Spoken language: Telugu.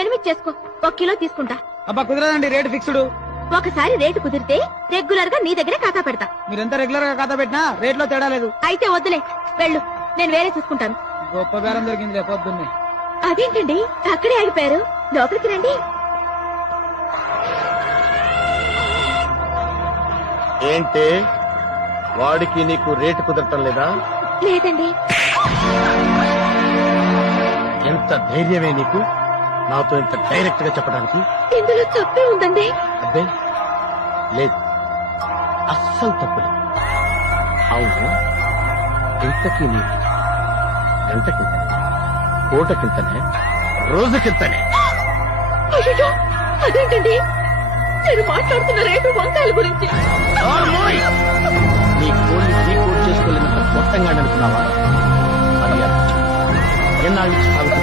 8 చేసుకో, 1 కిలో తీసుకుంటా. అబ్బా కుదరదండి, రేటు ఫిక్స్డ్. ఒకసారి రేటు కుదిరితే రెగ్యులర్ గా నీ దగ్గరే ఖాతా పెడతా. మీరెంత రెగ్యులర్ గా ఖాతా పెట్టినా రేట్ లో తేడా లేదు. అయితే వద్దులే, వెళ్ళు, నేను వేరే చూసుకుంటాను. గొప్ప బేరం దొరికింది రేపు పొద్దున్నే. అదేంటండి అక్కడే ఆగిపోయారు, లోపలికి రండి. ఏంటే వాడికి నీకు రేటు కుదరటం లేదా? లేదండి. ఎంత ధైర్యమే నీకు నాతో ఇంత డైరెక్ట్ గా చెప్పడానికి? ఇందులో తప్పే ఉందండి. అబ్బే లేదు, అస్సలు తప్పులేదు. అవును, ఇంతకీ నీకు గంటకింతనే, పూటకింతనే, రోజుకింతనే? అయ్యో, అదేంటండి మీరు మాట్లాడుతున్న రేటు వంకాయల గురించి? నీ కోళ్ళు డీకోడ్ చేసుకోలేనంత మొత్తంగా అనుకున్నావా? అది ఎన్నాళ్ళు సాగుతుంది